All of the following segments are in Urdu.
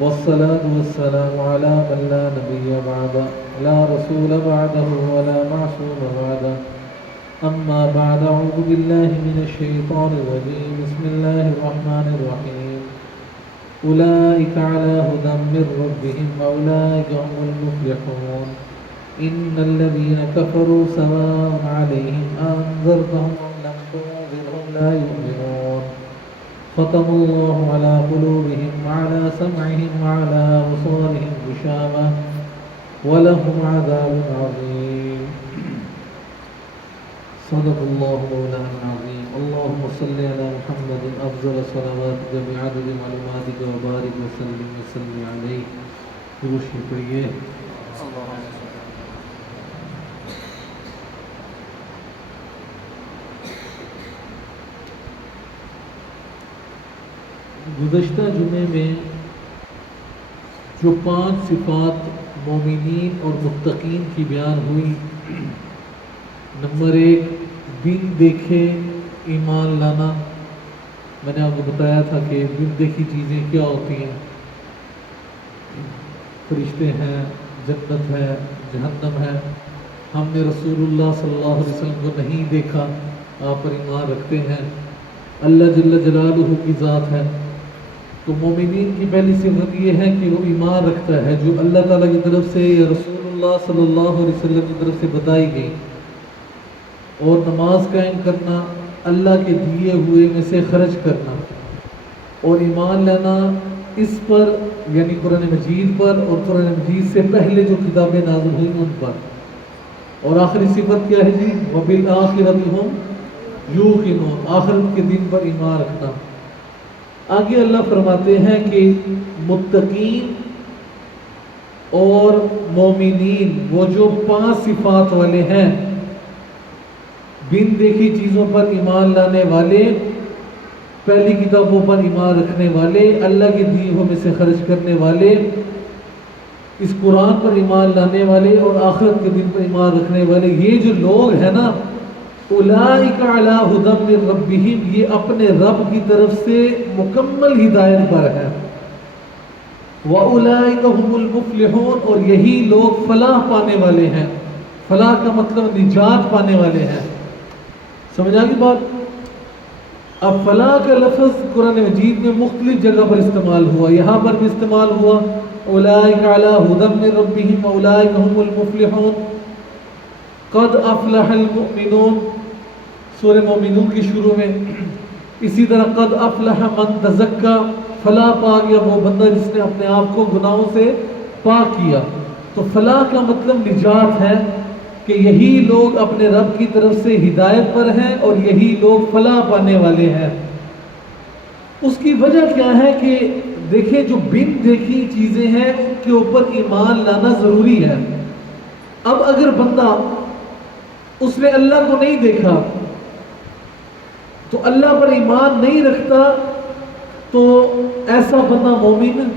والصلاة والسلام على من لا نبي بعده لا رسول بعده ولا معصوم بعده أما بعد أعوذ بالله من الشيطان الرجيم بسم الله الرحمن الرحيم أولئك على هدى من ربهم وأولئك هم المفلحون إن الذين كفروا سواء عليهم أنذرتهم أم لم تنذرهم لا يؤمنون ختم الله على قلوبهم وعلى سمعهم وعلى أبصارهم غشاوة ولهم عذاب عظيم صدق الله مولانا العظيم اللهم صل على محمد أفضل صلواتك بعدد معلوماتك وبارك وسلم عليه درود پڑھیے. گزشتہ جمعے میں جو 5 صفات مومنین اور متقین کی بیان ہوئی. نمبر 1 بن دیکھے ایمان لانا. میں نے آپ کو بتایا تھا کہ بن دیکھی چیزیں کیا ہوتی ہیں. فرشتے ہیں، جنت ہے، جہنم ہے. ہم نے رسول اللہ صلی اللہ علیہ وسلم کو نہیں دیکھا، آپ پر ایمان رکھتے ہیں. اللہ جل جلالہ کی ذات ہے. تو مومنین کی پہلی صفت یہ ہے کہ وہ ایمان رکھتا ہے جو اللہ تعالیٰ کی طرف سے یا رسول اللہ صلی اللہ علیہ وسلم کی طرف سے بتائی گئی. اور نماز قائم کرنا، اللہ کے دیے ہوئے میں سے خرچ کرنا، اور ایمان لانا اس پر یعنی قرآن مجید پر اور قرآن مجید سے پہلے جو کتابیں نازل ہوئی ان پر. اور آخری صفت کیا ہے جی؟ وَبِالْآخِرَةِ هُمْ يُوقِنُونَ، آخرت کے دن پر ایمان رکھنا. آگے اللہ فرماتے ہیں کہ متقین اور مومنین وہ جو 5 صفات والے ہیں، بن دیکھی چیزوں پر ایمان لانے والے، پہلی کتابوں پر ایمان رکھنے والے، اللہ کے دیے ہوئے میں سے خرچ کرنے والے، اس قرآن پر ایمان لانے والے اور آخرت کے دن پر ایمان رکھنے والے، یہ جو لوگ ہیں نا، اولئک علی ھدی من ربہم، یہ اپنے رب کی طرف سے مکمل ہدایت پر ہے. واولئک ھم المفلحون، اور یہی لوگ فلاح پانے والے ہیں. فلاح کا مطلب نجات پانے والے ہیں. سمجھ آ گئی بات؟ اب فلاح کا لفظ قرآن مجید میں مختلف جگہ پر استعمال ہوا. یہاں پر بھی استعمال ہوا اولئک علی ھدی من ربہم واولئک ھم المفلحون. قد افلح المؤمنون، سورہ مومنون کی شروع میں. اسی طرح قد افلح من تزکا، فلاح پا گیا وہ بندہ جس نے اپنے آپ کو گناہوں سے پاک کیا. تو فلاح کا مطلب نجات ہے کہ یہی لوگ اپنے رب کی طرف سے ہدایت پر ہیں اور یہی لوگ فلاح پانے والے ہیں. اس کی وجہ کیا ہے کہ دیکھیں جو بن دیکھی چیزیں ہیں ان کے اوپر ایمان لانا ضروری ہے. اب اگر بندہ اس نے اللہ کو نہیں دیکھا تو اللہ پر ایمان نہیں رکھتا تو ایسا بندہ مومن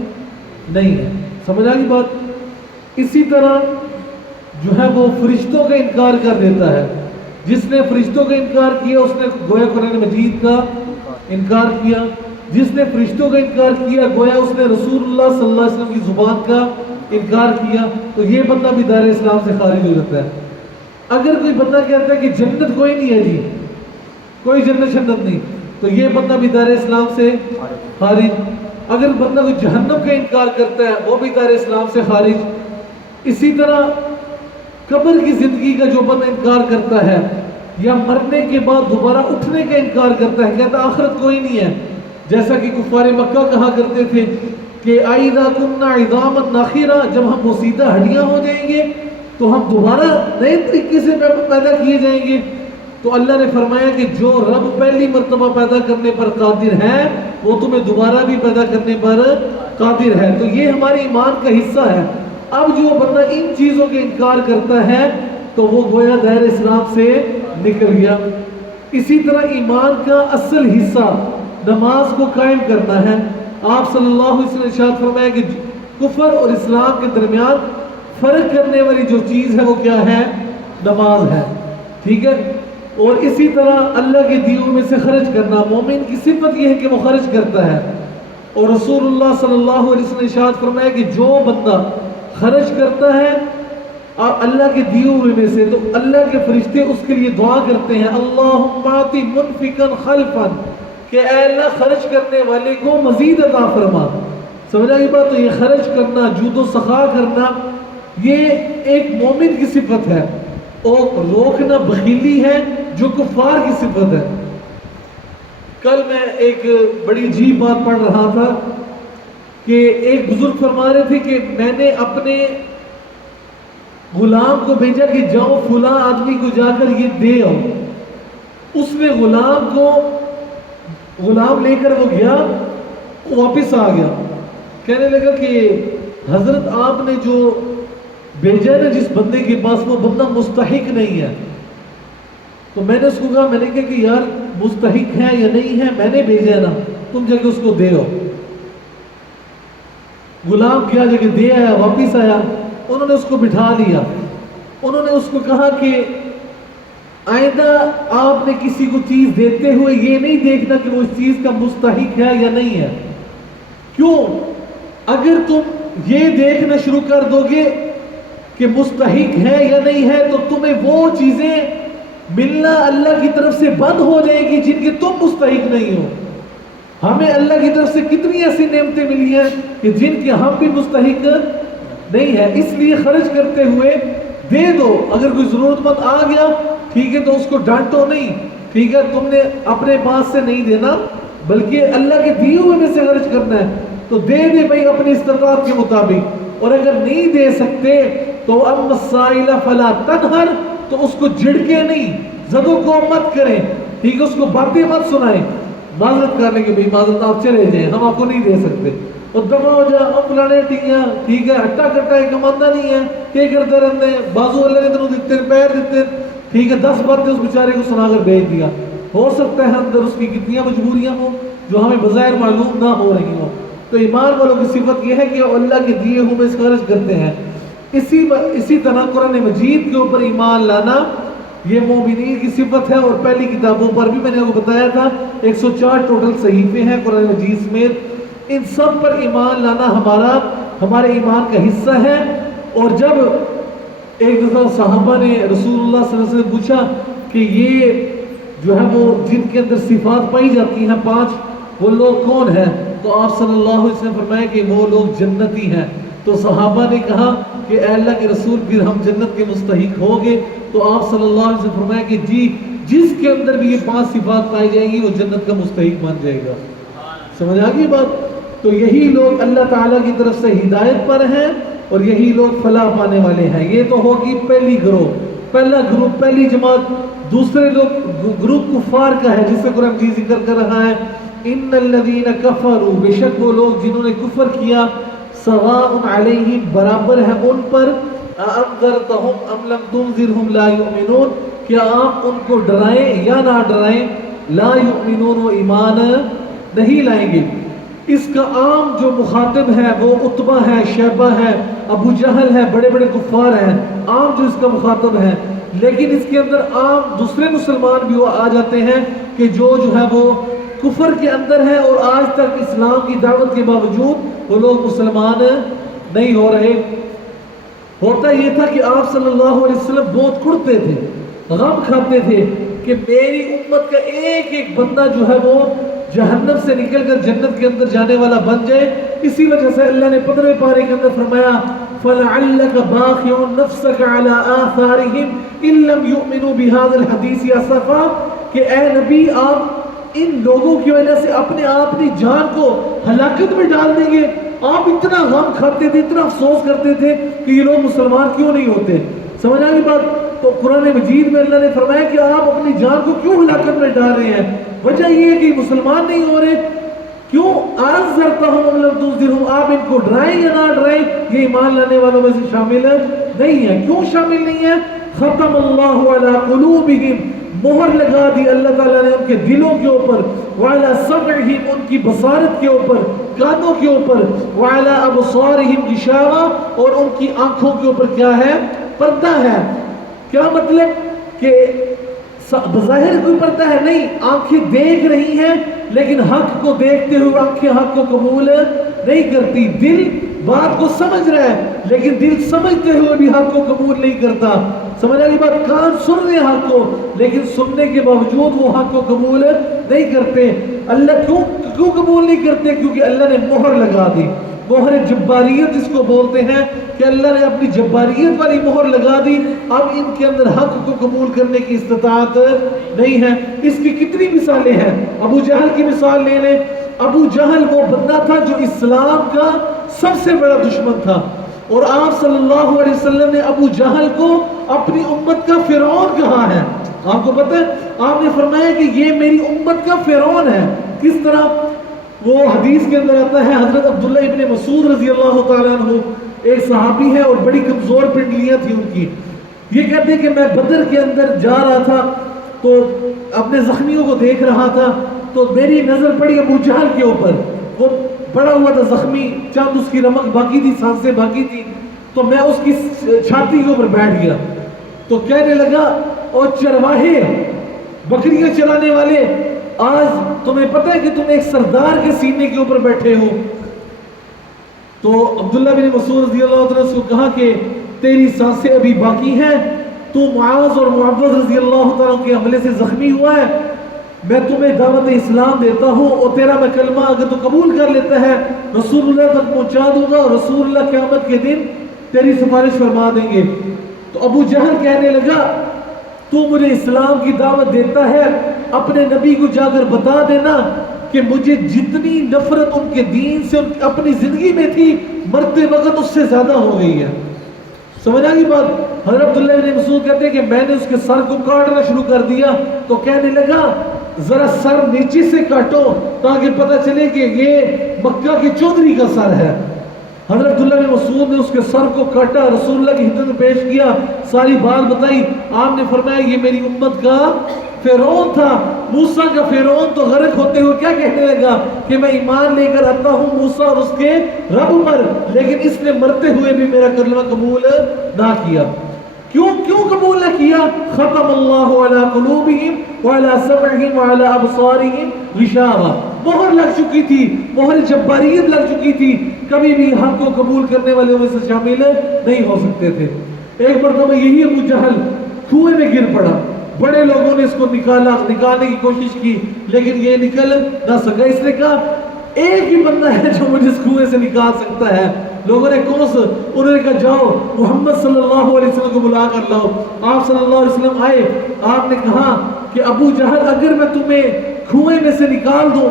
نہیں ہے. سمجھ آ گئی بات؟ اسی طرح جو ہے وہ فرشتوں کا انکار کر دیتا ہے. جس نے فرشتوں کا انکار کیا اس نے گویا قرآن مجید کا انکار کیا. جس نے فرشتوں کا انکار کیا گویا اس نے رسول اللہ صلی اللہ علیہ وسلم کی زبان کا انکار کیا. تو یہ بندہ بھی دار اسلام سے خارج ہو جاتا ہے. اگر کوئی بندہ کہتا ہے کہ جنت کوئی نہیں ہے جی، کوئی جنت نہیں، تو یہ بندہ بھی دار اسلام سے خارج. اگر بندہ کوئی جہنم کا انکار کرتا ہے وہ بھی دار اسلام سے خارج. اسی طرح قبر کی زندگی کا جو بندہ انکار کرتا ہے یا مرنے کے بعد دوبارہ اٹھنے کا انکار کرتا ہے، کہتا آخرت کوئی نہیں ہے، جیسا کہ کفار مکہ کہا کرتے تھے کہ اَإِذَا كُنَّا عِظَامًا نَخِرًا، جب ہم بوسیدہ ہڈیاں ہو جائیں گے تو ہم دوبارہ نئے طریقے سے پیدا کیے جائیں گے. تو اللہ نے فرمایا کہ جو رب پہلی مرتبہ پیدا کرنے پر قادر ہے وہ تمہیں دوبارہ بھی پیدا کرنے پر قادر ہے. تو یہ ہمارے ایمان کا حصہ ہے. اب جو بندہ ان چیزوں کے انکار کرتا ہے تو وہ گویا دائر اسلام سے نکل گیا. اسی طرح ایمان کا اصل حصہ نماز کو قائم کرنا ہے. آپ صلی اللہ علیہ وسلم نے ارشاد فرمایا کہ کفر اور اسلام کے درمیان فرق کرنے والی جو چیز ہے وہ کیا ہے؟ نماز ہے. ٹھیک ہے. اور اسی طرح اللہ کے دیے میں سے خرچ کرنا. مومن کی صفت یہ ہے کہ وہ خرچ کرتا ہے. اور رسول اللہ صلی اللہ علیہ وسلم نے ارشاد فرمایا کہ جو بندہ خرچ کرتا ہے اللہ کے دیے ہوئے میں سے، تو اللہ کے فرشتے اس کے لیے دعا کرتے ہیں اللہم اعطِ منفقا خلفا، کہ اے اللہ خرچ کرنے والے کو مزید عطا فرما۔ سمجھا یہ بات؟ تو یہ خرچ کرنا، جود و سخا کرنا، یہ ایک مومن کی صفت ہے، اور روکنا بخیلی ہے جو کفار کی صفت ہے۔ کل میں ایک بڑی عجیب بات پڑھ رہا تھا کہ ایک بزرگ فرما رہے تھے کہ میں نے اپنے غلام کو بھیجا کہ جاؤ فلاں آدمی کو جا کر یہ دے آؤ۔ اس نے غلام لے کر وہ گیا، واپس آ گیا، کہنے لگا کہ حضرت آپ نے جو بھیجا نا جس بندے کے پاس، وہ بندہ مستحق نہیں ہے۔ تو میں نے اس کو کہا، میں نے کہا کہ یار مستحق ہے یا نہیں ہے، میں نے بھیجا نا، تم جا کے اس کو دے آؤ۔ غلام کیا جا کے دے آیا، واپس آیا، انہوں نے اس کو بٹھا لیا، انہوں نے اس کو کہا کہ آئندہ آپ نے کسی کو چیز دیتے ہوئے یہ نہیں دیکھنا کہ وہ اس چیز کا مستحق ہے یا نہیں ہے۔ کیوں؟ اگر تم یہ دیکھنا شروع کر دو گے کہ مستحق ہے یا نہیں ہے، تو تمہیں وہ چیزیں ملنا اللہ کی طرف سے بند ہو جائے گی جن کے تم مستحق نہیں ہو۔ ہمیں اللہ کی طرف سے کتنی ایسی نعمتیں ملی ہیں کہ جن کے ہم بھی مستحق نہیں ہے۔ اس لیے خرچ کرتے ہوئے دے دو۔ اگر کوئی ضرورت مند آ گیا، ٹھیک ہے، تو اس کو ڈانٹو نہیں، ٹھیک ہے، تم نے اپنے پاس سے نہیں دینا بلکہ اللہ کے دیے ہوئے میں سے خرچ کرنا ہے، تو دے دے بھائی اپنی استطاعت کے مطابق۔ اور اگر نہیں دے سکتے تو اما السائل فلا تنہر، تو اس کو جھڑکے نہیں، زد و کو مت کریں، ٹھیک ہے، اس کو باتیں مت سنائیں، معذرت کر لیں کہ بھائی معذرت آپ چلے جائیں، ہم آپ کو نہیں دے سکتے، اور دفعہ ہو جا اب فلانے ٹھیک ہے، ہٹا کٹا ایک کماندہ نہیں ہے کہ کرتے رہتے ہیں، بازو اللہ کے طرف دیتے ہیں، پیر دیتے ہیں، ٹھیک ہے، 10 باتیں اس بیچارے کو سنا کر بھیج دیا۔ ہو سکتا ہے اندر اس کی کتنی مجبوریاں ہوں جو ہمیں بظاہر معلوم نہ ہو رہی ہوں۔ تو ایمان والوں کی صفت یہ ہے کہ اللہ کے دیے ہوئے سے خرچ کرتے ہیں۔ اسی طرح قرآن مجید کے اوپر ایمان لانا یہ مومنین کی صفت ہے، اور پہلی کتابوں پر بھی میں نے آپ کو بتایا تھا 104 ٹوٹل صحیفے ہیں قرآن مجید سمیت، ان سب پر ایمان لانا ہمارے ایمان کا حصہ ہے۔ اور جب ایک دفعہ صحابہ نے رسول اللہ صلی اللہ علیہ وسلم سے پوچھا کہ یہ جو ہے وہ جن کے اندر صفات پائی جاتی ہیں 5، وہ لوگ کون ہیں؟ تو آپ صلی اللہ علیہ وسلم فرمایا کہ وہ لوگ جنتی ہیں۔ تو صحابہ نے کہا کہ اے اللہ کے رسول، پھر ہم جنت کے مستحق ہوں گے؟ تو آپ صلی اللہ علیہ وسلم فرمایا کہ جی، جس کے اندر بھی یہ 5 صفات پائی جائیں گی وہ جنت کا مستحق بن جائے گا۔ سمجھ آ گئی بات؟ تو یہی لوگ اللہ تعالیٰ کی طرف سے ہدایت پر ہیں، اور یہی لوگ فلاح پانے والے ہیں۔ یہ تو ہوگی پہلی گروہ، پہلا گروپ، پہلی جماعت۔ دوسرے لوگ گروپ کفار کا ہے، جس سے قرآن مجید ذکر کر رہا ہے ان الذین کفروا، بے شک وہ لوگ جنہوں نے کفر کیا، سواء علیہم، برابر ہے ان پر، انذرتہم ام لم تنذرہم لا یؤمنون، کیا آپ ان کو ڈرائیں یا نہ ڈرائیں، لا یؤمنون، وہ ایمان نہیں لائیں گے۔ اس کا عام جو مخاطب ہے وہ عتبہ ہے، شیبہ ہے، ابو جہل ہے، بڑے بڑے کفار ہیں، عام جو اس کا مخاطب ہے۔ لیکن اس کے اندر عام دوسرے مسلمان بھی وہ آ جاتے ہیں کہ جو ہے وہ کفر کے اندر ہے، اور آج تک اسلام کی دعوت کے باوجود وہ لوگ مسلمان نہیں ہو رہے۔ ہوتا یہ تھا کہ آپ صلی اللہ علیہ وسلم بہت کڑتے تھے، غم کھاتے تھے کہ میری امت کا ایک ایک بندہ جو ہے وہ جہنم سے نکل کر جنت کے اندر جانے والا بن جائے۔ اسی وجہ سے اللہ نے 15ویں پارے کے اندر فرمایا فَلَعَلَّكَ بَاخِعٌ نَفْسَكَ عَلَىٰ آثَارِهِمْ إِن لَّمْ يُؤْمِنُوا بِهَٰذَا الْحَدِيثِ أَسَفًا، کہ اے نبی آپ ان لوگوں کی وجہ سے اپنی جان کو ہلاکت میں ڈال دیں گے۔ آپ اتنا غم کھاتے تھے، اتنا افسوس کرتے تھے کہ یہ لوگ مسلمان کیوں نہیں ہوتے۔ سمجھ آ گئی بات؟ تو قرآن مجید میں اللہ نے فرمایا کہ آپ اپنی جان کو کیوں ہلاکت میں ڈال رہے ہیں؟ وجہ یہ ہے کہ مسلمان نہیں ہو رہے۔ کیوں؟ انذرتہم ام لم تنذرہم، آپ ان کو ڈرائیں یا نہ ڈرائیں، یہ ایمان لانے والوں میں سے شامل نہیں ہے۔ کیوں شامل نہیں ہے؟ ختم اللہ علی قلوبہم، مہر لگا دی اللہ تعالیٰ نے ان کے دلوں کے اوپر، وعلی سمعہم، ان کی بصارت کے اوپر، کانوں کے اوپر، وعلی ابصارہم غشاوہ، اور ان کی آنکھوں کے اوپر کیا ہے؟ پردہ ہے۔ کیا مطلب؟ کہ بظاہر کوئی پڑھتا ہے نہیں، آنکھیں دیکھ رہی ہیں لیکن حق کو دیکھتے ہوئے آنکھیں حق کو قبول نہیں کرتی، دل بات کو سمجھ رہا ہے لیکن دل سمجھتے ہوئے بھی حق کو قبول نہیں کرتا. سمجھ آئی بات؟ کان سن رہے حق کو لیکن سننے کے باوجود وہ حق کو قبول نہیں کرتے. اللہ کیوں قبول نہیں کرتے؟ کیونکہ اللہ نے مہر لگا دی. مہر جباریت جس کو بولتے ہیں کہ اللہ نے اپنی جباریت والی مہر لگا دی. اب ان کے اندر حق کو قبول کرنے کی استطاعت نہیں ہے. اس کی کتنی مثالیں ہیں. ابو جہل کی مثال لے لیں. ابو جہل وہ بندہ تھا جو اسلام کا سب سے بڑا دشمن تھا، اور آپ صلی اللہ علیہ وسلم نے ابو جہل کو اپنی امت کا فرعون کہا ہے. آپ کو پتہ ہے آپ نے فرمایا کہ یہ میری امت کا فرعون ہے. کس طرح؟ وہ حدیث کے اندر آتا ہے، حضرت عبداللہ ابن مسعود رضی اللہ تعالیٰ عنہ ایک صحابی ہے اور بڑی کمزور پنڈلیاں تھی ان کی. یہ کہتے ہیں کہ میں بدر کے اندر جا رہا تھا تو اپنے زخمیوں کو دیکھ رہا تھا تو میری نظر پڑی ابو جہل کے اوپر. وہ پڑا ہوا تھا زخمی، چند اس کی رمق باقی تھی، سانسیں باقی تھی. تو میں اس کی چھاتی کے اوپر بیٹھ گیا تو کہنے لگا، اور چرواہے، بکریاں چلانے والے، آج تمہیں پتہ ہے کہ تم ایک سردار کے سینے کے اوپر بیٹھے ہو. تو عبداللہ بن مسعود رضی اللہ عنہ سے کہا کہ تیری سانسیں ابھی باقی ہیں، تو معاذ اور معوذ رضی اللہ تعالیٰ کے حملے سے زخمی ہوا ہے، میں تمہیں دعوت اسلام دیتا ہوں اور تیرا میں کلمہ اگر تو قبول کر لیتا ہے رسول اللہ تک پہنچا دوں گا اور رسول اللہ قیامت کے دن تیری سفارش فرما دیں گے. تو ابو جہل کہنے لگا، تو مجھے اسلام کی دعوت دیتا ہے، اپنے نبی کو جا کر بتا دینا کہ مجھے جتنی نفرت ان کے دین سے اپنی زندگی میں تھی مرتے وقت اس سے زیادہ ہو گئی ہے. سمجھ آئی بات؟ حضرت عبداللہ بن مسعود کہتے ہیں کہ میں نے اس کے سر کو کاٹنا شروع کر دیا تو کہنے لگا ذرا سر نیچے سے کاٹو تاکہ پتہ چلے کہ یہ مکہ کے چودھری کا سر ہے. حضرت عبداللہ بن مسعود نے اس کے سر کو کاٹا، رسول اللہ کی خدمت میں پیش کیا، ساری بات بتائی. آپ نے فرمایا یہ میری امت کا فرعون تھا. موسیٰ کا فرعون تو غرق ہوتے ہوئے کیا کہنے لگا کہ میں ایمان لے کر آتا ہوں موسیٰ اور اس کے رب پر، لیکن اس نے مرتے ہوئے بھی میرا کلمہ قبول نہ کیا. کیوں قبول نہ کیا؟ ختم اللہ علی قلوبہم وعلی سمعہم وعلی ابصارہم غشاوہ. مہر لگ چکی تھی، مہر جباریت لگ چکی تھی، کبھی بھی حق کو قبول کرنے والے میں سے شامل نہیں ہو سکتے تھے. ایک مرتبہ یہی ابو جہل کنویں میں گر پڑا. بڑے لوگوں نے اس کو نکالنے کی کوشش کی لیکن یہ نکل نہ سکا. اس نے کہا ایک ہی بندہ ہے جو مجھے اس کنویں سے نکال سکتا ہے. لوگوں نے کون سا؟ انہوں نے کہا جاؤ محمد صلی اللہ علیہ وسلم کو بلا کر لاؤ. آپ صلی اللہ علیہ وسلم آئے. آپ نے کہا کہ ابو جہل اگر میں تمہیں کنویں میں سے نکال دوں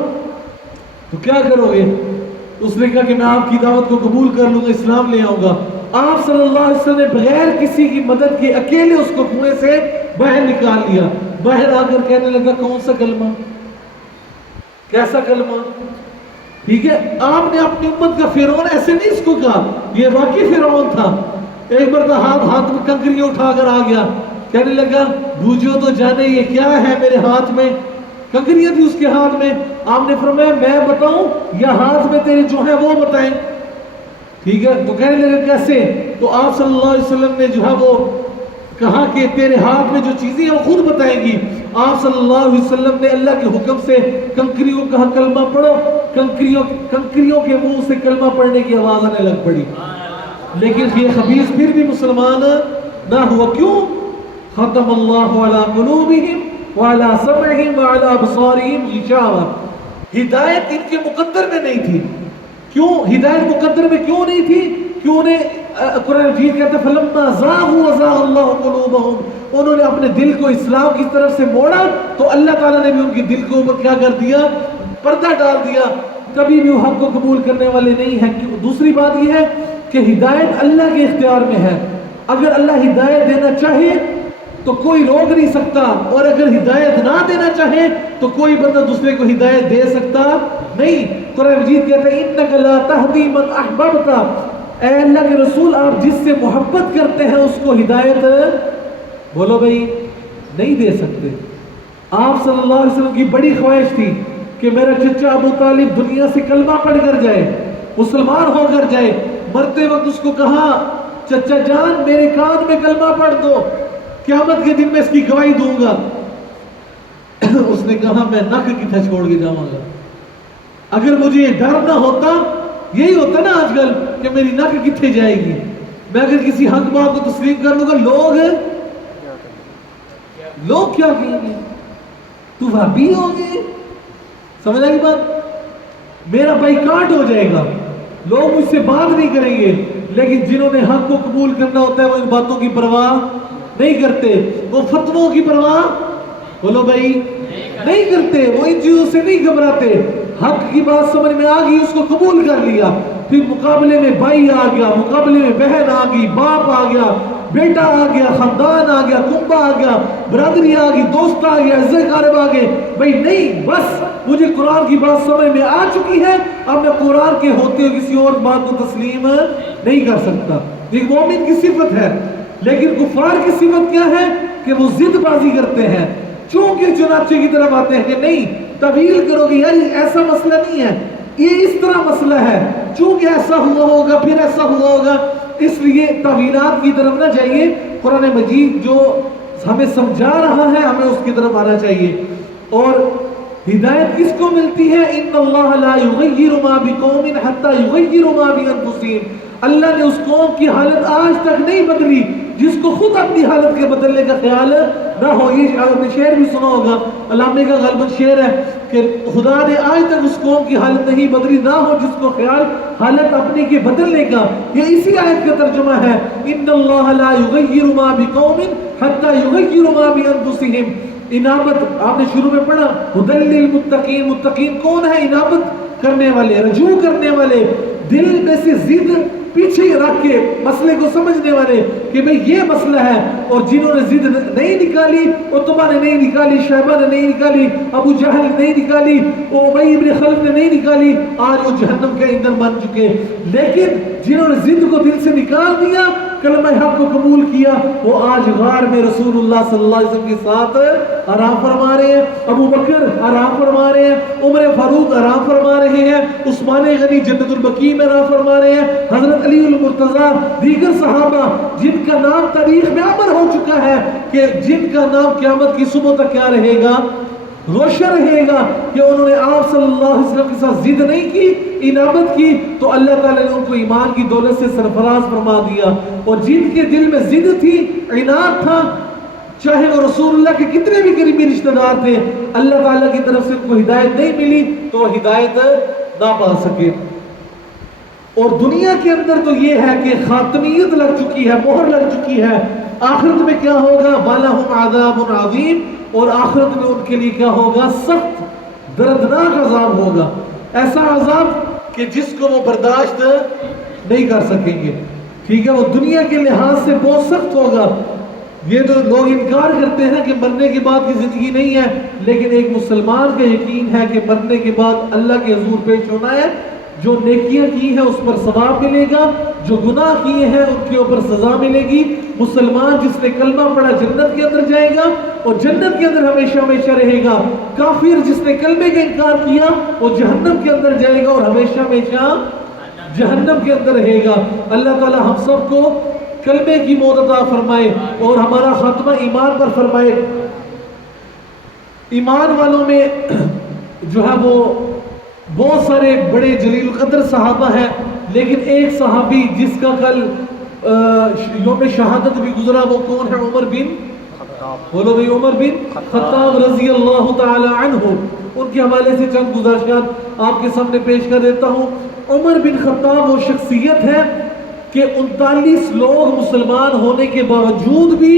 تو کیا کرو گے؟ اس نے کہا کہ میں آپ کی دعوت کو قبول کر لوں گا، اسلام لے آؤں گا. آپ صلی اللہ علیہ وسلم نے بغیر کسی کی مدد کے اکیلے اس کو کنویں سے باہر نکال لیا. باہر آ کر کہنے لگا کون سا کلمہ، کیسا کلمہ؟ ٹھیک ہے، آپ نے اپنی امت کا فرعون ایسے نہیں اس کو کہا، یہ واقعی فرعون تھا. ایک بار تو ہاتھ میں کنکریاں اٹھا کر آ گیا، کہنے لگا بوجھو تو جانے یہ کیا ہے میرے ہاتھ میں. کنکریاں تھی اس کے ہاتھ میں. آپ نے فرمایا میں بتاؤں یا ہاتھ میں تیرے جو ہیں وہ بتائیں؟ ٹھیک ہے، تو کہنے لگا کیسے؟ تو آپ صلی اللہ علیہ وسلم نے جو ہے وہ کہا کہ تیرے ہاتھ میں جو چیزیں ہیں وہ خود بتائیں گی. آپ صلی اللہ علیہ وسلم نے اللہ کے حکم سے کنکریوں کا کلمہ پڑھو. کنکریوں کے منہ سے کلمہ پڑھنے کی آواز آنے لگ پڑی، لیکن یہ خبیث پھر بھی مسلمان نہ ہوا. کیوں؟ ختم اللہ علی قلوبہم وعلی سمعہم وعلی ابصارہم غشاوہ. ہدایت ان کے مقدر میں نہیں تھی. کیوں ہدایت مقدر میں کیوں نہیں تھی؟ کیوں نے قرآن مجید کہتا ہے فلما زاغوا ازاغ اللہ قلوبہم. انہوں نے اپنے دل کو اسلام کی طرف سے موڑا تو اللہ تعالیٰ نے بھی ان کے دل کو اوپر کیا کر دیا؟ پردہ ڈال دیا. کبھی بھی وہ حق کو قبول کرنے والے نہیں ہیں. دوسری بات یہ ہے کہ ہدایت اللہ کے اختیار میں ہے. اگر اللہ ہدایت دینا چاہے تو کوئی روک نہیں سکتا، اور اگر ہدایت نہ دینا چاہے تو کوئی بندہ دوسرے کو ہدایت دے سکتا نہیں. قرآن مجید کہتا ہے انک لا تہدی من احببت. اے اللہ کے رسول آپ جس سے محبت کرتے ہیں اس کو ہدایت بولو بھائی نہیں دے سکتے. آپ صلی اللہ علیہ وسلم کی بڑی خواہش تھی کہ میرا چچا ابو طالب دنیا سے کلمہ پڑھ کر جائے، مسلمان ہو کر جائے. مرتے وقت اس کو کہا چچا جان میرے کان میں کلمہ پڑھ دو، قیامت کے دن میں اس کی گواہی دوں گا. اس نے کہا میں نک کتھا چھوڑ کے جاؤں گا. اگر مجھے یہ ڈر نہ ہوتا، یہی ہوتا نا آج کل کہ میری نک کتھے جائے گی، میں اگر کسی حق بات کو تسلیم کر لوں گا لوگ کیا کہیں گے، تو وہابی ہو گئے، سمجھ آئی بات، میرا بائیکاٹ ہو جائے گا، لوگ مجھ سے بات نہیں کریں گے. لیکن جنہوں نے حق کو قبول کرنا ہوتا ہے وہ ان باتوں کی پرواہ نہیں کرتے، وہ فتووں کی پرواہ بولو بھائی نہیں کرتے، وہ ان چیزوں سے نہیں گھبراتے. حق کی بات سمجھ میں آ گئی، اس کو قبول کر لیا، پھر مقابلے میں بھائی آ گیا، مقابلے میں بہن آ گئی، باپ آ گیا، بیٹا آ گیا، خاندان آ گیا، کنبہ آ گیا، برادری آ گئی، دوست آ گیا، عزت قارب آ گئے. بھائی نہیں، بس مجھے قرآن کی بات سمجھ میں آ چکی ہے، اب میں قرآن کے ہوتے ہوئے کسی اور بات کو تسلیم نہیں کر سکتا. یہ مومن کی صفت ہے. لیکن کفار کی صفت کیا ہے کہ وہ ضد بازی کرتے ہیں، چونکہ چنانچہ کی طرف آتے ہیں کہ نہیں طویل کرو گے، یار ایسا مسئلہ نہیں ہے، یہ اس طرح مسئلہ ہے، چونکہ ایسا ہوا ہوگا پھر ایسا ہوا ہوگا. اس لیے تعویلات کی طرف نہ جائیے، قرآن مجید جو ہمیں سمجھا رہا ہے ہمیں اس کی طرف آنا چاہیے. اور ہدایت کس کو ملتی ہے؟ ان اللہ لا یغیر ما بقوم حتی یغیروا ما بانفسہم. اللہ نے اس قوم کی حالت آج تک نہیں بدلی جس کو خود اپنی حالت کے بدلنے کا خیال نہ ہو. یہ آپ نے شعر بھی سنا ہوگا، علامہ کا غالباً شعر ہے کہ خدا نے آج تک اس قوم کی حالت نہیں بدلی نہ ہو جس کو خیال حالت اپنی کے بدلنے کا. یہ اسی آیت کا ترجمہ ہے، ان اللہ لا یغیر ما بقوم حتی یغیروا ما بانفسہم. انابت آپ نے شروع میں پڑھا، ھدی للمتقین. متقین کون ہے؟ انابت کرنے والے، رجوع کرنے والے، دل میں سے ضد پیچھے رکھ کے مسئلے کو سمجھنے والے کہ بھئی یہ مسئلہ ہے. اور جنہوں نے ضد نہیں نکالی، عتبہ نے نہیں نکالی، شیبہ نے نہیں نکالی، ابو جہل نے نہیں نکالی، ابی ابن خلف نے نہیں نکالی، آج وہ جہنم کے ایندھن بن چکے. لیکن جنہوں نے ضد کو دل سے نکال دیا، کلمہ حق کو قبول کیا، وہ آج غار میں رسول اللہ صلی اللہ علیہ وسلم کے ساتھ آرام فرما رہے ہیں، ابو بکر آرام فرما رہے ہیں، عمر فاروق آرام فرما رہے ہیں، عثمان غنی جنت البقیع میں آرام فرما رہے ہیں، حضرت علی المرتضیٰ، دیگر صحابہ جن کا نام تاریخ میں امر ہو چکا ہے کہ جن کا نام قیامت کی صبح تک کیا رہے گا، روشن رہے گا کہ انہوں نے آپ صلی اللہ علیہ وسلم کے ساتھ ضد نہیں کی، انابت کی، تو اللہ تعالیٰ نے ان کو ایمان کی دولت سے سرفراز فرما دیا. اور جن کے دل میں ضد تھی، عناد تھا، چاہے وہ رسول اللہ کے کتنے بھی قریبی رشتہ دار تھے، اللہ تعالیٰ کی طرف سے ان کو ہدایت نہیں ملی تو وہ ہدایت نہ پا سکے. اور دنیا کے اندر تو یہ ہے کہ خاتمیت لگ چکی ہے، مہر لگ چکی ہے. آخرت میں کیا ہوگا؟ وَلَهُمْ عَذَابٌ عَظِيمٌ. اور آخرت میں ان کے لیے کیا ہوگا؟ سخت دردناک عذاب ہوگا، ایسا عذاب کہ جس کو وہ برداشت نہیں کر سکیں گے. ٹھیک ہے، وہ دنیا کے لحاظ سے بہت سخت ہوگا. یہ تو لوگ انکار کرتے ہیں کہ مرنے کے بعد کی زندگی نہیں ہے، لیکن ایک مسلمان کا یقین ہے کہ مرنے کے بعد اللہ کے حضور پیش ہونا ہے. جو نیکیاں کی ہیں اس پر ثواب ملے گا، جو گناہ کیے ہیں ان کے اوپر سزا ملے گی. مسلمان جس نے کلمہ پڑھا جنت کے اندر جائے گا اور جنت کے اندر ہمیشہ ہمیشہ رہے گا. کافر جس نے کلمے کا انکار کیا وہ جہنم کے اندر جائے گا اور ہمیشہ ہمیشہ جہنم کے اندر رہے گا. اللہ تعالی ہم سب کو کلمے کی موت عطا فرمائے اور ہمارا خاتمہ ایمان پر فرمائے. ایمان والوں میں جو ہے وہ بہت سارے بڑے جلیل القدر صحابہ ہیں، لیکن ایک صحابی جس کا کل یوم شہادت بھی گزرا وہ کون ہے؟ عمر بن بولو بھائی، عمر بن خطاب رضی اللہ تعالی عنہ. ان کے حوالے سے چند گزارشات آپ کے سامنے پیش کر دیتا ہوں. عمر بن خطاب وہ شخصیت ہے کہ 39 لوگ مسلمان ہونے کے باوجود بھی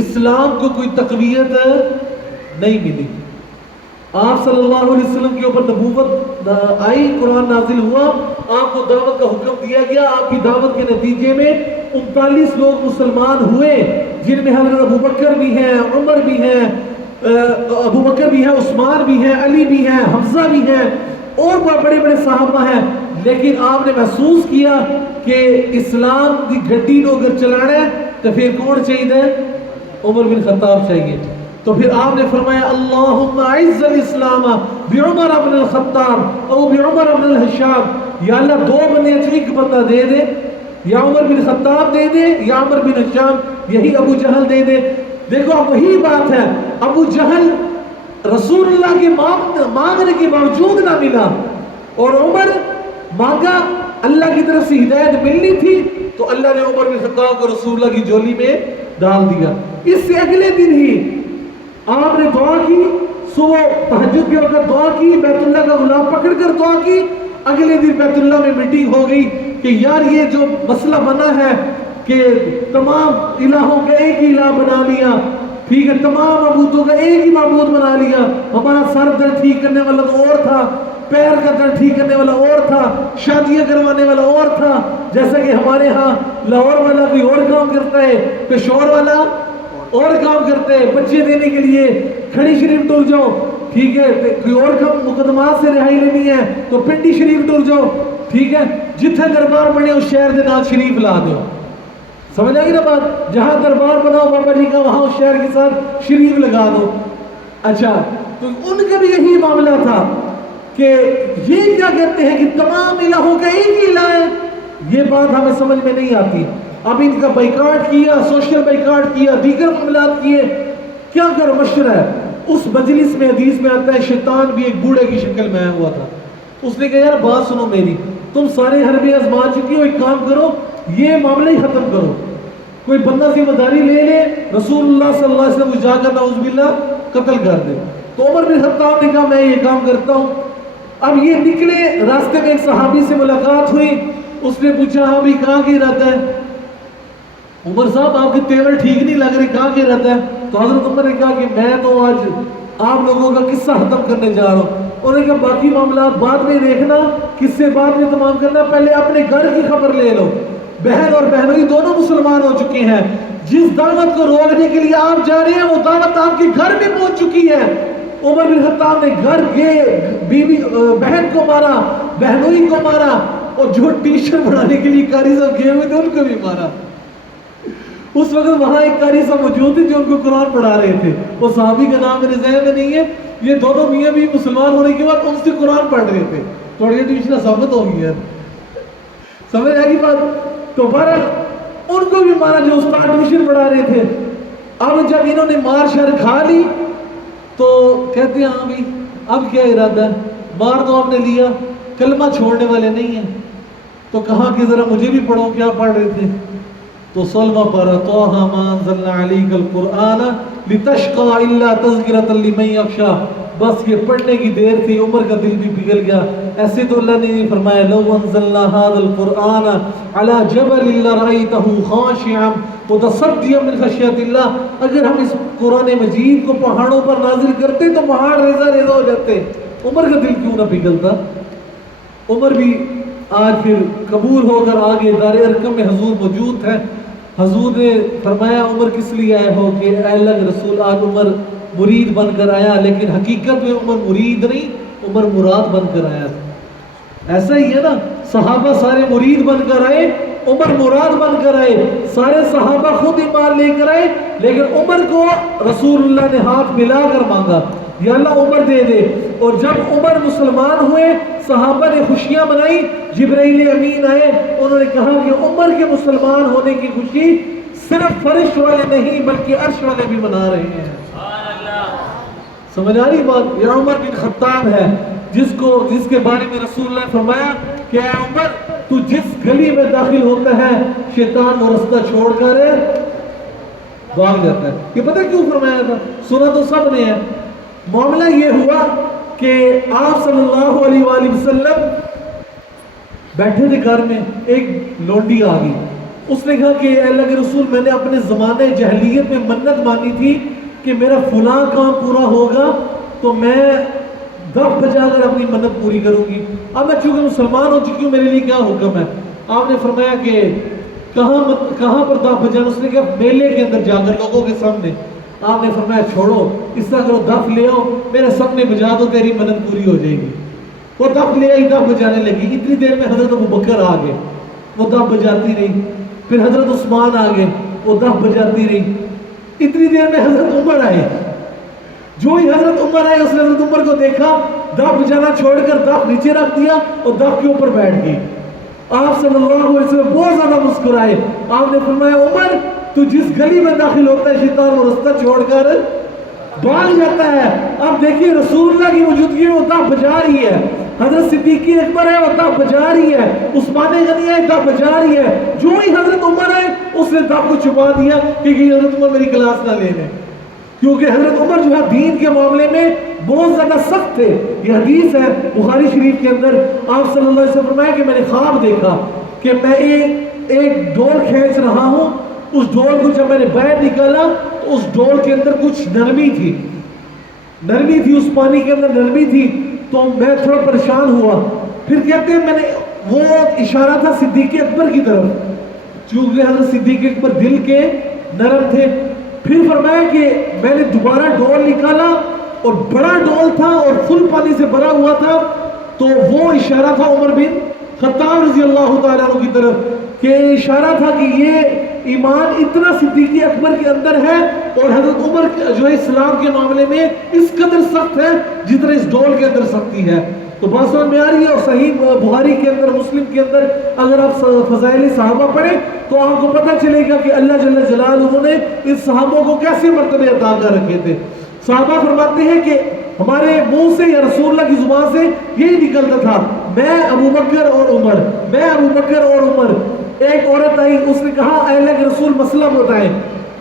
اسلام کو کوئی تقویت نہیں ملی. آپ صلی اللہ علیہ وسلم کے اوپر نبوت آئی، قرآن نازل ہوا، آپ کو دعوت کا حکم دیا گیا. آپ کی دعوت کے نتیجے میں 39 لوگ مسلمان ہوئے، جن میں حضرت ابو بکر بھی ہیں، عمر بھی ہیں، ابو بکر بھی ہیں، عثمان بھی ہیں، علی بھی ہیں، حمزہ بھی ہیں اور بڑے بڑے صحابہ ہیں. لیکن آپ نے محسوس کیا کہ اسلام کی گڈی کو اگر چلانا ہے تو پھر کون چاہیے؟ عمر بن خطاب چاہیے. تو پھر آپ نے فرمایا اللہم اعز الاسلام بعمر بن الخطاب او بعمر بن الحشام. یا اللہ دو بندے ایک بندہ دے دے، یا عمر بن خطاب دے دے یا عمر بن حشام، یہی ابو جہل دے دے. دیکھو اب وہی بات ہے، ابو جہل رسول اللہ کے مانگنے کے باوجود نہ ملا، اور عمر مانگا، اللہ کی طرف سے ہدایت ملنی تھی تو اللہ نے عمر بن خطاب کو رسول اللہ کی جولی میں ڈال دیا۔ اس سے اگلے دن ہی آپ نے دعا کی، صبح تہجد کے وقت دعا کی، بیت اللہ کا غلاف پکڑ کر دعا کی۔ اگلے دن بیت اللہ میں میٹنگ ہو گئی کہ یار یہ جو مسئلہ بنا ہے کہ تمام الہوں کا ایک ہی الہ بنا لیا، ٹھیک ہے، تمام معبودوں کا ایک ہی معبود بنا لیا، ہمارا سر درد ٹھیک کرنے والا تو اور تھا، پیر کا درد ٹھیک کرنے والا اور تھا، شادیاں کروانے والا اور تھا، جیسا کہ ہمارے ہاں لاہور والا کوئی اور کام کرتا ہے، پشاور والا اور کام کرتا ہے، بچے دینے کے لیے کھڑی شریف ٹر جاؤ، ٹھیک ہے، کوئی اور کام مقدمات سے رہائی لینی ہے تو پنڈی شریف ٹر جاؤ، ٹھیک ہے، جتنے دربار بنے اس شہر کے نام شریف لا دو۔ سمجھ آئی نا بات؟ جہاں دربار بناؤ بابا جی کا وہاں اس شہر کے ساتھ شریف لگا دو۔ اچھا، تو ان کا بھی یہی معاملہ تھا کہ یہ کیا کہتے ہیں کہ تمام الہوں کا ایک ہی الہ ہے، یہ بات ہمیں سمجھ میں نہیں آتی۔ اب ان کا بائیکاٹ کیا، سوشل بائیکاٹ کیا، دیگر معاملات کیے، کیا کر مشورہ ہے۔ اس مجلس میں حدیث میں آتا ہے شیطان بھی ایک بوڑھے کی شکل میں آیا ہوا تھا، اس نے کہا یار بات سنو میری، تم سارے حربے آزما چکی ہو، ایک کام کرو، یہ معاملہ ہی ختم کرو، کوئی بندہ ذمہ داری لے لے، رسول اللہ صلی اللہ علیہ وسلم جا کر نعوذ باللہ قتل کر دے۔ تو عمر بن خطاب نے کہا میں یہ کام کرتا ہوں۔ اب یہ نکلے، راستے میں ایک صحابی سے ملاقات ہوئی، اس نے پوچھا ہاں بھی کہاں کی ارادہ ہے؟ عمر صاحب آپ کے تیور ٹھیک نہیں لگ رہے، کہاں کی ارادہ ہے؟ تو حضرت عمر نے کہا کہ میں تو آج آپ لوگوں کا قصہ ختم کرنے جا رہا ہوں۔ انہوں نے کہا باقی معاملات بعد میں دیکھنا، قصے بعد میں تمام کرنا، پہلے اپنے گھر کی خبر لے لو۔ بہن اور بہنوئی دونوں مسلمان ہو چکے ہیں، جس دعوت کو روکنے کے لیے آپ جا رہے ہیں وہ دعوت آپ کے گھر میں پہنچ چکی ہے۔ عمر بن خطاب نے گھر گئے، بیوی بہن کو مارا، بہنوئی کو مارا، اور جو ٹیچر بنانے کے لیے قاری صاحب گئے ہوئے تھے ان کو بھی مارا۔ اس وقت وہاں ایک قاری صاحب موجود تھے جو ان کو قرآن پڑھا رہے تھے، وہ صحابی کا نام میرے ذہن میں نہیں ہے، یہ دونوں میاں بھی مسلمان ہونے کے بعد ان سے قرآن پڑھ رہے تھے، تھوڑی ٹیوشن ثابت ہو گئی ہے، سمجھ آئے گی بات؟ تو بہرحال ان کو بھی مارا جو استاد ٹیوشن پڑھا رہے تھے۔ اب جب انہوں نے مار شر کھا لی تو کہتے ہیں ہاں بھی اب کیا ارادہ ہے؟ مار تو آپ نے لیا، کلمہ چھوڑنے والے نہیں ہیں، تو کہا کہ ذرا مجھے بھی پڑھو، کیا پڑھ رہے تھے؟ تو سلمہ پڑھا طٰہٰ مَا أَنزَلْنَا عَلَيْكَ الْقُرْآنَ لِتَشْقَىٰ إِلَّا تَذْكِرَةً لِمَن يَخْشَىٰ۔ بس یہ پڑھنے کی دیر تھی، عمر کا دل بھی پگھل گیا۔ ایسے تو اللہ نے نہیں فرمایا لَوْ أَنزَلْنَا هَٰذَا الْقُرْآنَ عَلَىٰ جَبَلٍ لَّرَأَيْتَهُ خَاشِعًا مُتَصَدِّعًا مِّنْ خَشْيَةِ اللَّهِ۔ اگر ہم اس قرآن مجید کو پہاڑوں پر نازل کرتے تو پہاڑ ریزہ ریزہ ہو جاتے۔ عمر کا دل کیوں نہ پگھلتا؟ عمر بھی آج پھر قبول ہو کر آگے دار ارقم میں حضور موجود ہے۔ حضور نے فرمایا عمر کس لیے آئے ہو؟ کہ اے اللہ کے رسول آج عمر مرید بن کر آیا، لیکن حقیقت میں عمر مرید نہیں، عمر مراد بن کر آیا۔ ایسا ہی ہے نا، صحابہ سارے مرید بن کر آئے، عمر مراد بن کر آئے، سارے صحابہ خود ایمان لے کر آئے، لیکن عمر کو رسول اللہ نے ہاتھ ملا کر مانگا یا اللہ عمر دے دے۔ اور جب عمر مسلمان ہوئے صحابہ نے خوشیاں منائی، جبرائیل امین آئے، انہوں نے کہا کہ عمر کے مسلمان ہونے کی خوشی صرف فرشت والے نہیں بلکہ عرش والے بھی منا رہے ہیں۔ سمجھ آ رہی بات؟ یہ عمر بن خطاب ہے جس کے بارے میں رسول اللہ نے فرمایا کہ اے عمر تو جس گلی میں داخل ہوتا ہے شیطان وہ رستہ چھوڑ کر بھاگ جاتا ہے۔ یہ پتہ کیوں فرمایا تھا؟ سنا تو سب نے ہے۔ معاملہ یہ ہوا کہ آپ صلی اللہ علیہ وآلہ وسلم بیٹھے تھے گھر میں، ایک لونڈی آ گئی، اس نے کہا کہ اے اللہ کے رسول میں نے اپنے زمانے جاہلیت میں منت مانی تھی کہ میرا فلاں کام پورا ہوگا تو میں دف بجا کر اپنی منت پوری کروں گی، اب میں چونکہ مسلمان ہو چکی ہوں میرے لیے کیا حکم ہے؟ آپ نے فرمایا کہ کہاں پر دف بجانا؟ اس نے کہا میلے کے اندر جا کر لوگوں کے سامنے۔ آپ نے فرمایا چھوڑو، اس طرح کرو دف لے آؤ میرے سامنے بجا دو، تیری منت پوری ہو جائے گی۔ وہ دف لے آئی، دف بجانے لگی، اتنی دیر میں حضرت ابوبکر آ گئے، وہ دف بجاتی رہی، پھر حضرت عثمان آ گئے، وہ دف بجاتی رہی، اتنی دیر میں حضرت عمر آئے۔ جو ہی حضرت عمر آئے اس نے حضرت عمر کو دیکھا، دف بجانا چھوڑ کر دف نیچے رکھ دیا اور دف کے اوپر بیٹھ گئی۔ آپ صلی اللہ علیہ وسلم بہت زیادہ مسکرائے۔ آپ نے فرمایا عمر تو جس گلی میں داخل ہوتا ہے شیطان وہ رستہ چھوڑ کر بھاگ جاتا ہے. اب دیکھیے رسول اللہ کی موجودگی میں وہ دب بجا رہی ہے. حضرت صدیق اکبر ہے وہ دب بجا رہی ہے. عثمان غنی ہے دب بجا رہی ہے. جو ہی حضرت عمر ہے اس نے دب کو چھپا دیا کہ حضرت عمر میری کلاس نہ لے لیں, کیونکہ حضرت عمر جو ہے دین کے معاملے میں بہت زیادہ سخت تھے. یہ حدیث ہے بخاری شریف کے اندر, آپ صلی اللہ علیہ وسلم فرمایا کہ میں نے خواب دیکھا کہ میں ایک ڈول کھینچ رہا ہوں. اس ڈول کو جب میں نے باہر نکالا تو اس ڈول کے اندر کچھ نرمی تھی, اس پانی کے اندر نرمی تھی. تو میں تھوڑا پریشان ہوا. پھر کہتے ہیں میں نے, وہ اشارہ تھا صدیق اکبر کی طرف, چونکہ حضرت صدیق اکبر دل کے نرم تھے. پھر فرمایا کہ میں نے دوبارہ ڈول نکالا اور بڑا ڈول تھا اور فل پانی سے بھرا ہوا تھا. تو وہ اشارہ تھا عمر بن خطاب رضی اللہ تعالیٰ عنہ کی طرف, کہ اشارہ تھا کہ یہ ایمان اتنا صدیق اکبر کے اندر ہے اور حضرت عمر جو ہے اسلام کے معاملے میں اس قدر سخت ہے جتنا اس ڈول کے اندر سختی ہے. تو بات سمجھ میں آ رہی ہے. اور صحیح بخاری کے اندر, مسلم کے اندر اگر آپ فضائل صحابہ پڑھیں تو آپ کو پتہ چلے گا کہ اللہ جل جلالہ نے ان صحابوں کو کیسے مرتبے عطا کر رکھے تھے. صحابہ فرماتے ہیں کہ ہمارے منہ سے یا رسول اللہ کی زبان سے یہی نکلتا تھا, میں ابو بکر اور عمر, میں ابو بکر اور عمر. ایک عورت آئی, اس نے کہا اے اللہ کے رسول مسئلہ بتائیں.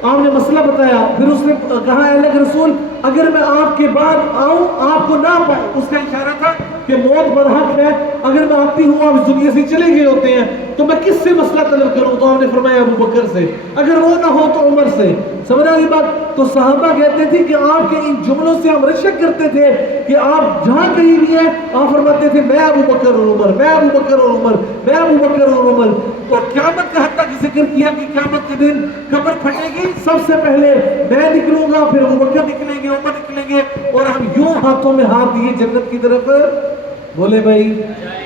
آپ نے مسئلہ بتایا. پھر اس نے کہا اے اللہ کے رسول اگر میں آپ کے بعد آؤں آپ کو نہ پاؤں, اس کا اشارہ تھا کہ موت برحق ہے, اگر میں آتی ہوں آپ اس دنیا سے چلے گئے ہوتے ہیں تو میں کس سے مسئلہ طلب کروں؟ تو آپ نے فرمایا ابو بکر سے, اگر وہ نہ ہو تو عمر سے. سمجھ آئی بات؟ تو صحابہ کہتے تھے کہ آپ کے ان جملوں سے ہم رشک کرتے تھے کہ آپ جہاں کہیں بھی ہیں آپ فرماتے تھے میں ابو بکر اور عمر, میں ابو بکر اور عمر, میں ابو بکر اور عمر. اور قیامت کا حتیٰ کہ ذکر کیا کہ قیامت کے دن قبر پھٹے گی, سب سے پہلے میں نکلوں گا, پھر ابو بکر نکلیں گے, عمر نکلیں گے, اور ہم یوں ہاتھوں میں ہاتھ دیے جنت کی طرف بولے بھائی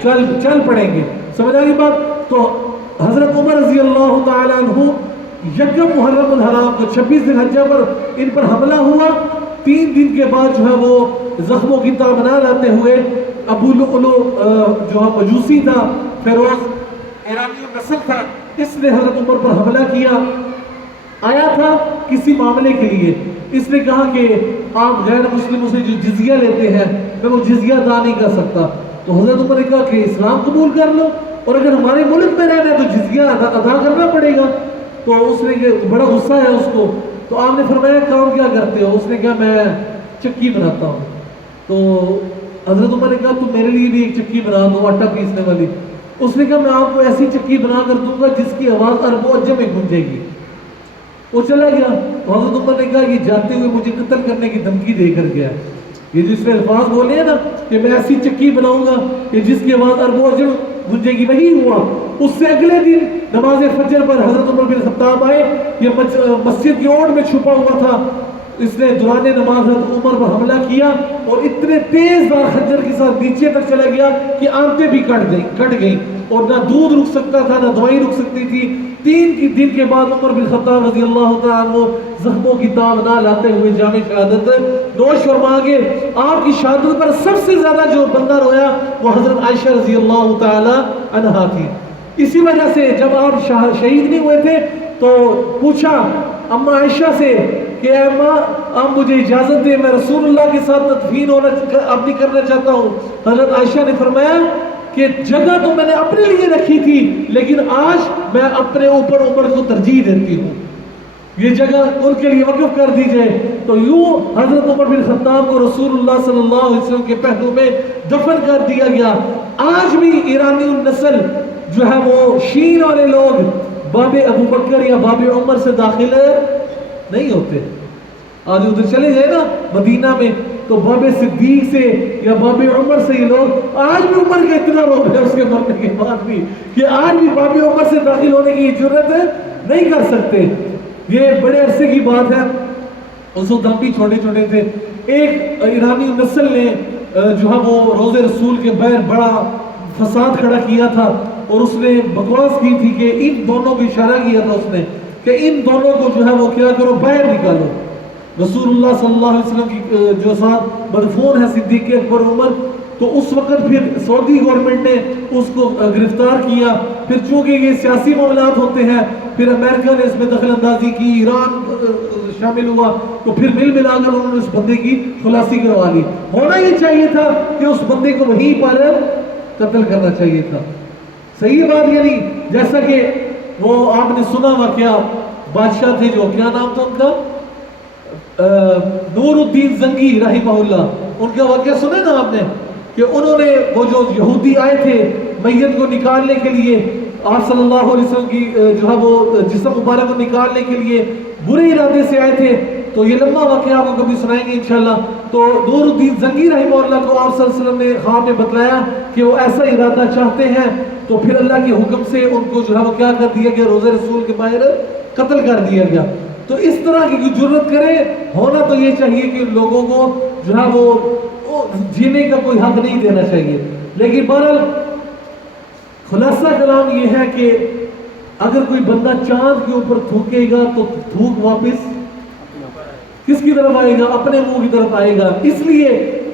چل پڑیں گے. سمجھ آئی بات؟ تو حضرت عمر رضی اللہ تعالیٰ عنہ یکم محرم الحرام کو 26 ذی الحجہ پر ان پر حملہ ہوا. 3 دن کے بعد جو ہے وہ زخموں کی تابنا لاتے ہوئے ابو لؤلؤ جو مجوسی تھا, فیروز ایرانی نسل تھا, اس نے حضرت عمر پر حملہ کیا. آیا تھا کسی معاملے کے لیے, اس نے کہا کہ آپ غیر مسلموں سے جو جزیہ لیتے ہیں میں وہ جزیہ ادا نہیں کر سکتا. تو حضرت عمر نے کہا کہ اسلام قبول کر لو, اور اگر ہمارے ملک میں رہنا ہے تو جزیہ ادا کرنا پڑے گا. تو اس نے بڑا غصہ ہے اس کو. تو آپ نے فرمایا کام کیا کرتے ہو؟ اس نے کہا میں چکی بناتا ہوں. تو حضرت عمر نے کہا تو میرے لیے بھی ایک چکی بنا دو آٹا پیسنے والی. اس نے کہا میں آپ کو ایسی چکی بنا کر دوں گا جس کی آواز عرب و عجم میں گونجے گی. وہ چلا گیا. تو حضرت عمر نے کہا کہ جاتے ہوئے مجھے قتل کرنے کی دھمکی دے کر گیا. یہ جس میں الفاظ بولے ہیں نا کہ میں ایسی چکی بناؤں گا کہ جس کی آواز عرب و عجم گونجے گی, وہی ہوا. اس سے اگلے دن نماز فجر پر حضرت عمر بن خطاب آئے. یہ مسجد کی اوٹ میں چھپا ہوا تھا. اس نے دوران نماز حضرت عمر پر حملہ کیا اور اتنے تیز دار خنجر کے ساتھ نیچے تک چلا گیا کہ آنتیں بھی کٹ گئیں, اور نہ دودھ رک سکتا تھا نہ دوائی رک سکتی تھی. 3 دن کے بعد عمر بن خطاب رضی اللہ تعالیٰ عنہ زخموں کی تاب نہ لاتے ہوئے جامع شہادت نوش فرما گئے. آپ کی شہادت پر سب سے زیادہ جو بندہ رویا وہ حضرت عائشہ رضی اللہ تعالیٰ عنہا تھی. اسی وجہ سے جب آپ شہید نہیں ہوئے تھے تو پوچھا اما عائشہ سے کہ اے ماں آپ مجھے اجازت دیں, میں رسول اللہ کے ساتھ تدفین اپنی کرنا چاہتا ہوں. حضرت عائشہ نے فرمایا کہ جگہ تو میں نے اپنے لیے رکھی تھی لیکن آج میں اپنے اوپر عمر کو ترجیح دیتی ہوں, یہ جگہ ان کے لیے وقف کر دی جائے. تو یوں حضرت عمر بن خطاب کو رسول اللہ صلی اللہ علیہ وسلم کے پہلو میں دفن کر دیا گیا. آج بھی ایرانی النسل جو ہے وہ شین والے لوگ باب ابو بکر یا باب عمر سے داخل نہیں ہوتے. آج ادھر چلے جائے نا مدینہ میں تو باب صدیق سے یا باب عمر سے یہ لوگ, آج بھی عمر کا اتنا روب ہے اس کے مرنے کے بعد بھی کہ آج بھی باب عمر سے داخل ہونے کی جرت نہیں کر سکتے. یہ بڑے عرصے کی بات ہے, اس وقت ہم بھی چھوٹے چھوٹے تھے. ایک ایرانی نسل نے جو ہے وہ روز رسول کے باہر بڑا فساد کھڑا کیا تھا اور اس نے بکواس کی تھی کہ ان دونوں کو اشارہ کیا تھا اس نے کہ ان دونوں کو جو ہے وہ کیا کرو باہر نکالو. رسول اللہ صلی اللہ علیہ وسلم کی جو ساتھ مدفون ہے صدیق اکبر عمر, تو اس وقت پھر سعودی گورنمنٹ نے اس کو گرفتار کیا. پھر چونکہ یہ سیاسی معاملات ہوتے ہیں پھر امریکہ نے اس میں دخل اندازی کی, ایران شامل ہوا تو پھر مل ملا کر انہوں نے اس بندے کی خلاصی کروا لی. ہونا یہ چاہیے تھا کہ اس بندے کو وہیں پر قتل کرنا چاہیے تھا. صحیح بات یعنی جیسا کہ وہ آپ نے سنا واقعہ بادشاہ تھے جو کیا نام تھا ان کا نور الدین زنگی رحمہ اللہ, ان کا واقعہ سنے نا آپ نے کہ انہوں نے وہ جو یہودی آئے تھے میت کو نکالنے کے لیے آپ صلی اللہ علیہ وسلم کی جو ہے وہ جسم مبارک کو نکالنے کے لیے برے ارادے سے آئے تھے, تو یہ لمبا واقعہ آپ کو کبھی سنائیں گے انشاءاللہ. تو نور الدین زنگی رحمہ اللہ کو آپ صلی اللہ علیہ وسلم نے خواب میں بتلایا کہ وہ ایسا ارادہ چاہتے ہیں, تو پھر اللہ کے حکم سے ان کو جو ہے وہ کیا کر دیا گیا, روزہ رسول کے باہر قتل کر دیا گیا. تو اس طرح کی جرت کرے, ہونا تو یہ چاہیے کہ لوگوں کو جو ہے وہ جینے کا کوئی حق نہیں دینا چاہیے. لیکن بہرحال خلاصہ کلام یہ ہے کہ اگر کوئی بندہ چاند کے اوپر تھوکے گا تو تھوک واپس کس کی طرف آئے گا, اپنے منہ کی طرف آئے گا. اس لیے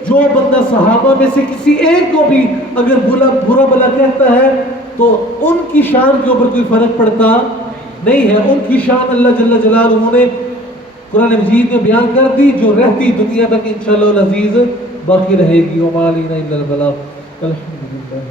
جو بندہ صحابہ میں سے کسی ایک کو بھی اگر برا بلا کہتا ہے تو ان کی شان کے اوپر کوئی فرق پڑتا نہیں ہے. ان کی شان اللہ جل جلالہ نے قرآن مجید میں بیان کر دی, جو رہتی دنیا تک انشاءاللہ العزیز باقی رہے گی. وما علینا الا البلاغ. الحمدللہ.